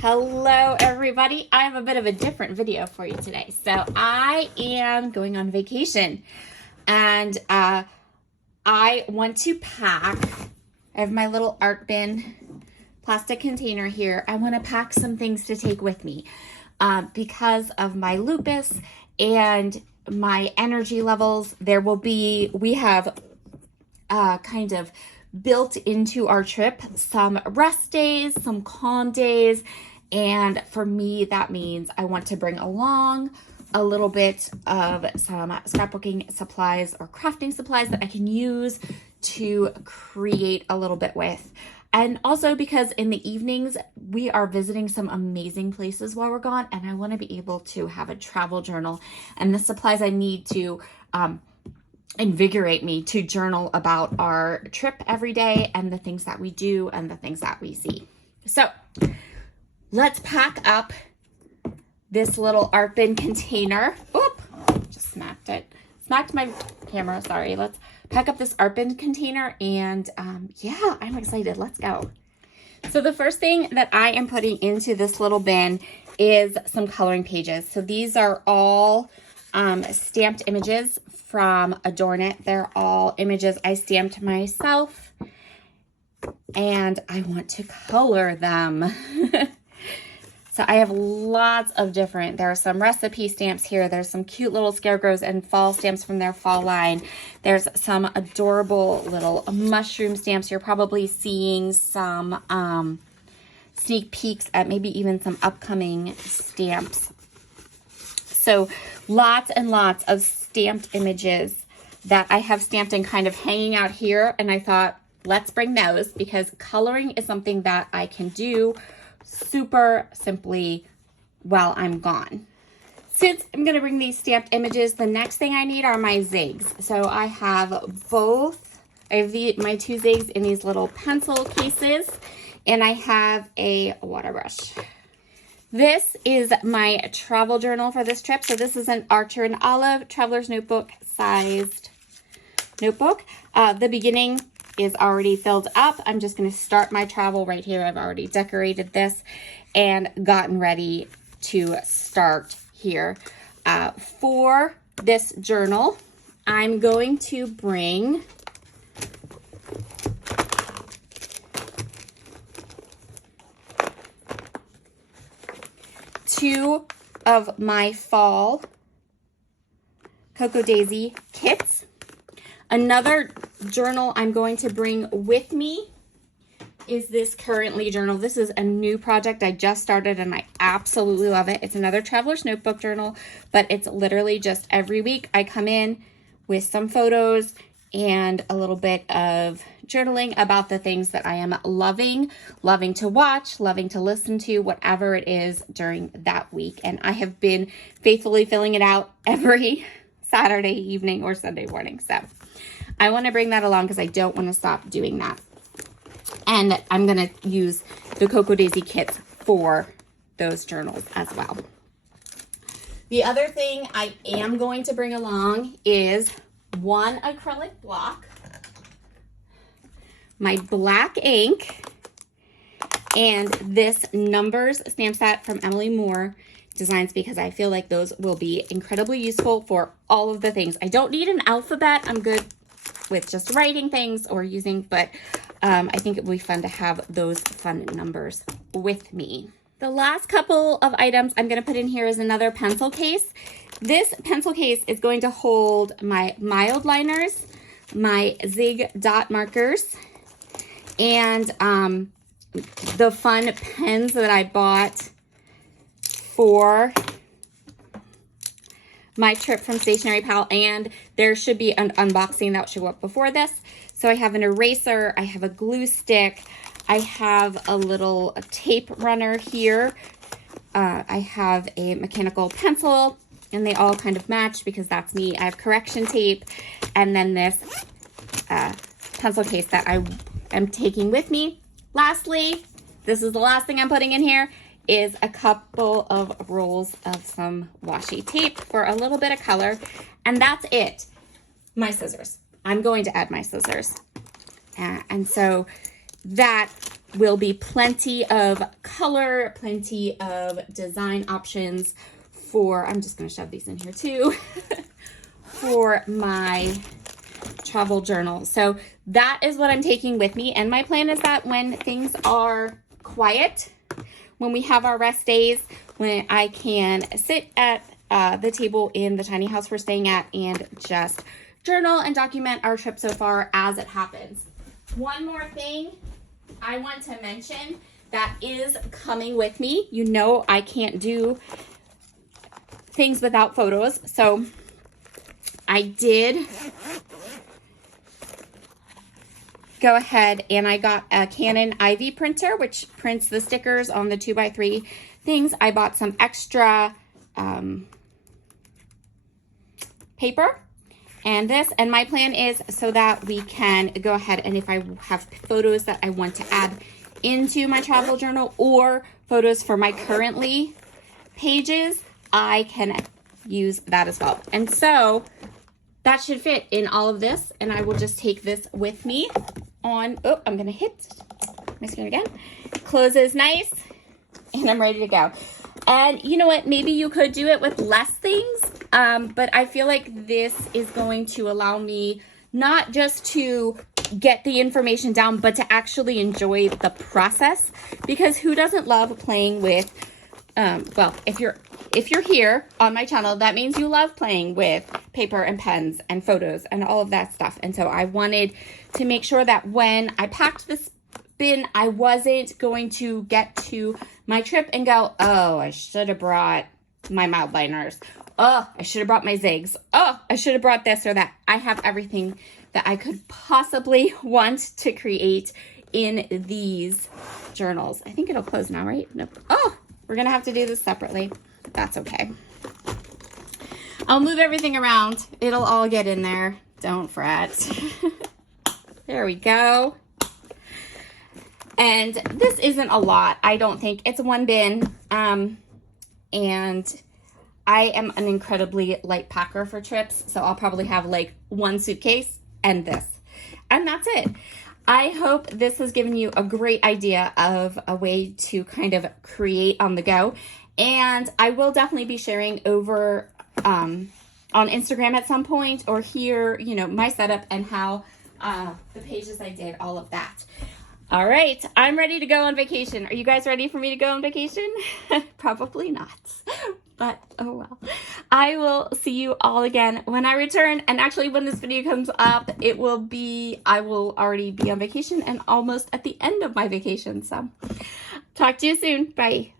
Hello everybody, I have a bit of a different video for you today. So I am going on vacation and I want to pack. I have my little art bin plastic container here. I want to pack some things to take with me because of my lupus and my energy levels. We have kind of built into our trip some rest days, some calm days, and for me that means I want to bring along a little bit of some scrapbooking supplies or crafting supplies that I can use to create a little bit with. And also because in the evenings we are visiting some amazing places while we're gone, and I want to be able to have a travel journal and the supplies I need to invigorate me to journal about our trip every day and the things that we do and the things that we see. So let's pack up this little art bin container. Oop, just smacked it. Smacked my camera, sorry. Let's pack up this art bin container and yeah, I'm excited. Let's go. So the first thing that I am putting into this little bin is some coloring pages. So these are all stamped images from Adorn It. They're all images I stamped myself and I want to color them. So I have lots of different, there are some recipe stamps here. There's some cute little scarecrows and fall stamps from their fall line. There's some adorable little mushroom stamps. You're probably seeing some sneak peeks at maybe even some upcoming stamps. So lots and lots of stamped images that I have stamped and kind of hanging out here. And I thought, let's bring those because coloring is something that I can do super simply while I'm gone. Since I'm going to bring these stamped images, the next thing I need are my zigs. So I have my two zigs in these little pencil cases, and I have a water brush. This is my travel journal for this trip. So this is an Archer and Olive Traveler's Notebook sized notebook. The beginning is already filled up. I'm just going to start my travel right here. I've already decorated this and gotten ready to start here. For this journal, I'm going to bring two of my fall Cocoa Daisy kits. Another journal I'm going to bring with me is this Currently journal. This is a new project I just started and I absolutely love it. It's another Traveler's Notebook journal, but it's literally just every week I come in with some photos and a little bit of journaling about the things that I am loving to watch, loving to listen to, whatever it is during that week. And I have been faithfully filling it out every Saturday evening or Sunday morning. So I want to bring that along because I don't want to stop doing that. And I'm going to use the Cocoa Daisy kits for those journals as well. The other thing I am going to bring along is one acrylic block, my black ink, and this numbers stamp set from Emily Moore Designs because I feel like those will be incredibly useful for all of the things. I don't need an alphabet. I'm good with just writing things or using, but I think it would be fun to have those fun numbers with me. The last couple of items I'm going to put in here is another pencil case. This pencil case is going to hold my mild liners, my zig dot markers, and the fun pens that I bought for my trip from Stationery Pal, and there should be an unboxing that should go up before this. So I have an eraser, I have a glue stick, I have a little tape runner here, I have a mechanical pencil, and they all kind of match because that's me. I have correction tape, and then this pencil case that I am taking with me. Lastly, this is the last thing I'm putting in here, is a couple of rolls of some washi tape for a little bit of color, and that's it. My scissors. I'm going to add my scissors. And so that will be plenty of color, plenty of design options for, I'm just going to shove these in here too, for my travel journal. So that is what I'm taking with me. And my plan is that when things are quiet, when we have our rest days, when I can sit at the table in the tiny house we're staying at and just journal and document our trip so far as it happens. One more thing I want to mention that is coming with me. You know I can't do things without photos. So I did go ahead and I got a Canon Ivy printer, which prints the stickers on the 2x3 things. I bought some extra paper and this, and my plan is so that we can go ahead and if I have photos that I want to add into my travel journal or photos for my currently pages, I can use that as well. And so that should fit in all of this, and I will just take this with me on, oh, I'm gonna hit my screen again. Closes nice, and I'm ready to go. And you know what, maybe you could do it with less things, but I feel like this is going to allow me not just to get the information down, but to actually enjoy the process, because who doesn't love playing with, well, if you're here on my channel, that means you love playing with paper and pens and photos and all of that stuff. And so I wanted to make sure that when I packed this bin, I wasn't going to get to my trip and go, oh, I should have brought my mild liners. Oh, I should have brought my zigs. Oh, I should have brought this or that. I have everything that I could possibly want to create in these journals. I think it'll close now, right? Nope. Oh, we're going to have to do this separately. That's okay. I'll move everything around. It'll all get in there. Don't fret. There we go. And this isn't a lot, I don't think. It's one bin. And I am an incredibly light packer for trips, so I'll probably have like one suitcase and this. And that's it. I hope this has given you a great idea of a way to kind of create on the go. And I will definitely be sharing over on Instagram at some point, or here, you know, my setup and how the pages I did, all of that. All right, I'm ready to go on vacation. Are you guys ready for me to go on vacation? Probably not, but oh well. I will see you all again when I return. And actually when this video comes up, I will already be on vacation and almost at the end of my vacation. So talk to you soon. Bye.